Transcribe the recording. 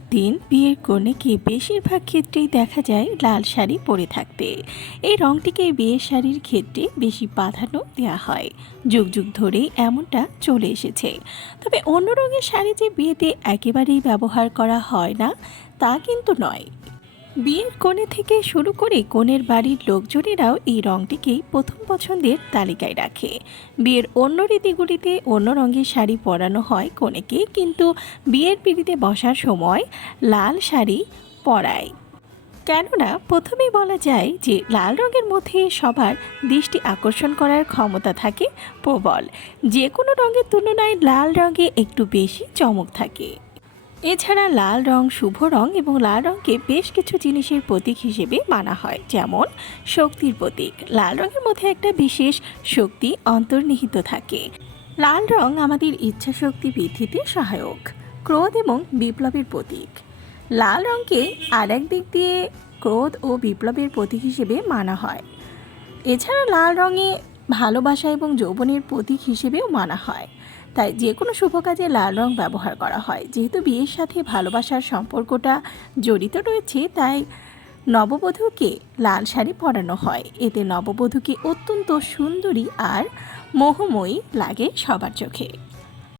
বিয়ের দিন বিয়ের কনেকে বেশিরভাগ ক্ষেত্রেই দেখা যায় লাল শাড়ি পরে থাকতে। এই রংটিকে বিয়ের শাড়ির ক্ষেত্রে বেশি প্রাধান্য দেওয়া হয়। যুগ যুগ ধরেই এমনটা চলে এসেছে। তবে অন্য রঙের শাড়ি যে বিয়েতে একেবারেই ব্যবহার করা হয় না, তা কিন্তু নয়। বিয়ের কোণে থেকে শুরু করে কোণের বাড়ির লোকজনেরাও এই রঙটিকেই প্রথম পছন্দের তালিকায় রাখে। বিয়ের অন্য রীতিগুলিতে অন্য রঙের শাড়ি পরানো হয় কোণেকে কিন্তু বিয়ের পিড়িতে বসার সময় লাল শাড়ি পরায়। কেননা প্রথমেই বলা যায় যে লাল রঙের মধ্যে সবার দৃষ্টি আকর্ষণ করার ক্ষমতা থাকে প্রবল। যে কোনো রঙের তুলনায় লাল রঙে একটু বেশি চমক থাকে। এছাড়া লাল রং শুভ রং এবং লাল রঙকে বেশ কিছু জিনিসের প্রতীক হিসেবে মানা হয়, যেমন শক্তির প্রতীক। লাল রঙের মধ্যে একটা বিশেষ শক্তি অন্তর্নিহিত থাকে। লাল রং আমাদের ইচ্ছা শক্তি বৃদ্ধিতে সহায়ক, ক্রোধ এবং বিপ্লবের প্রতীক। লাল রঙকে আর এক দিক দিয়ে ক্রোধ ও বিপ্লবের প্রতীক হিসেবে মানা হয়। এছাড়া লাল রঙে ভালোবাসা এবং যৌবনের প্রতীক হিসেবেও মানা হয়। তাই যে কোনো শুভ কাজে লাল রং ব্যবহার করা হয়। যেহেতু বিয়ের সাথে ভালোবাসার সম্পর্কটা জড়িত রয়েছে, তাই নববধূকে লাল শাড়ি পরানো হয়। এতে নববধূকে অত্যন্ত সুন্দরী আর মোহময়ী লাগে সবার চোখে।